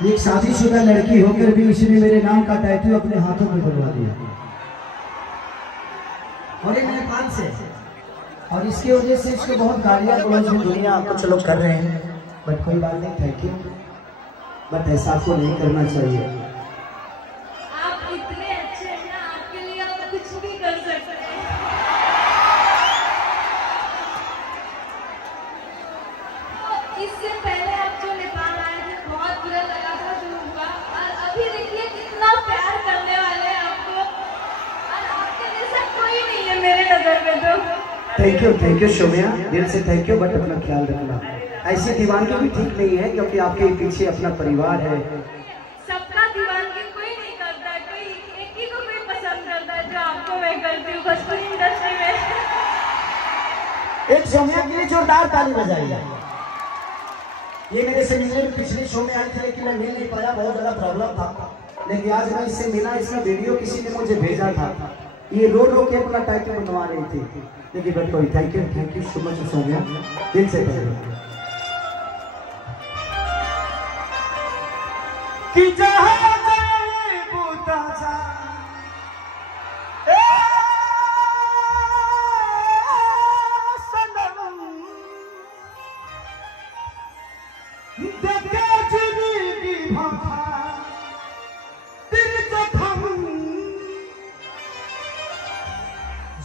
एक शादीशुदा लड़की होकर भी इसने मेरे नाम का टैटू अपने हाथों में बनवा दिया, और ये नेपाल से। और इसकी वजह से इसको बहुत गालियाँ गलौज में दुनिया कुछ लोग कर रहे हैं, बट कोई बात नहीं, थैंक यू। बट ऐसा आपको नहीं करना चाहिए। आप इतने अच्छे हैं ना, आपके लिए हम कुछ भी कर सकते हैं। तो इससे पहले आप जो नेपाल आए थे बहुत बुरा लगा था जो हुआ, और अभी देखिए कितना प्यार करने वाले हैं आपको, और आपके जैसा कोई नहीं है मेरे नजर में। तो थैंक यू शोमिया, दिल से थैंक यू। बट अपना ख्याल रखना, ऐसी दीवानगी भी ठीक नहीं है, क्योंकि आपके पीछे अपना परिवार है। सबका दीवानगी कोई नहीं करता है, कोई एक ही को कोई पसंद करता है, जो आपको मैं करती हूँ भोजपुरी इंडस्ट्री में। एक शोमिया के लिए जोरदार ताली बजाइए। ये मेरे से मिलने में पिछले शो में आए थे, लेकिन मैं मिल नहीं पाया, बहुत ज़्यादा प्रॉब्लम था। लेकिन आज मैं इससे मिला, इसका वीडियो किसी ने मुझे भेजा था। ये रो रो के अपना टैटू बनवा रही थी, लेकिन बट कोई थैंक यू सो मच शोमिया, दिल से थैंक यू। कि जहाँ जाए बूता जा, ए सनम, देखे जिंदगी भाखा तेरे जखम,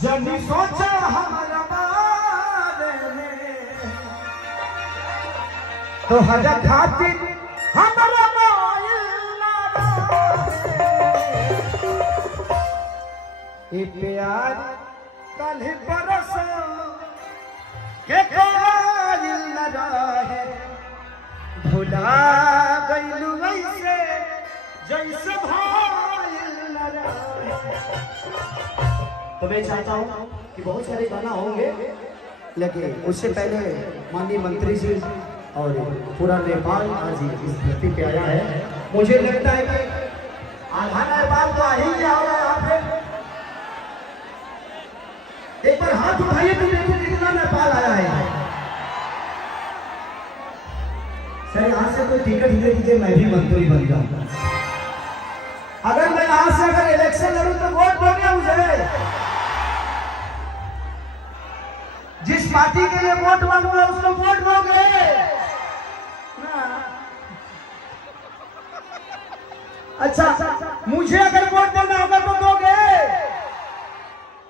जनी सोचा हमारा बारे में, तो हर खातिर हमारा प्यार कल बरसों के कायल न रहे, भुला गइलू वैसे जैसे भाइल न रहे। तो मैं चाहता हूँ कि बहुत सारे गाना होंगे, लेकिन उससे पहले माननीय मंत्री जी और पूरा नेपाल आज इस धरती पे आया है। मुझे लगता है कि आधा नेपाल तो आ ही गया होगा यहाँ पे। एक बार हाथ उठाइए तो देखो कितना नेपाल आया है। सर यहाँ से कोई टिकट दे दीजिए, मैं भी मंत्री बन जाऊंगा। अगर मैं यहाँ से अगर इलेक्शन लड़ूं तो वोट दोगे मुझे? जिस पार्टी के लिए वोट मांगूंगा उसको वोट दोगे ना? अच्छा, मुझे अगर वोट देना होगा तो दोगे?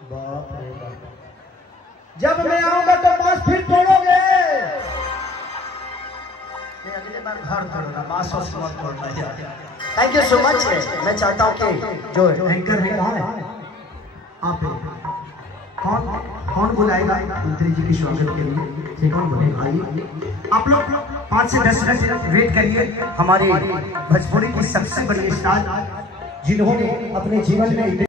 बाप रे बाप, जब मैं आऊंगा तो बांस फिर तोड़ोगे? अगले बार घर तोड़ना, बांस मत तोड़ना यार। Thank you so much. मैं चाहता हूँ कि जो एंकर है कहाँ है, आप कौन बुलाएगा मंत्री जी की स्वागत के लिए? ठीक, कौन बोलेगा? आइए आप लोग 5 से 10 मिनट वेट करिए। हमारे भोजपुरी की सबसे बड़ी स्टार जिन्होंने अपने जीवन में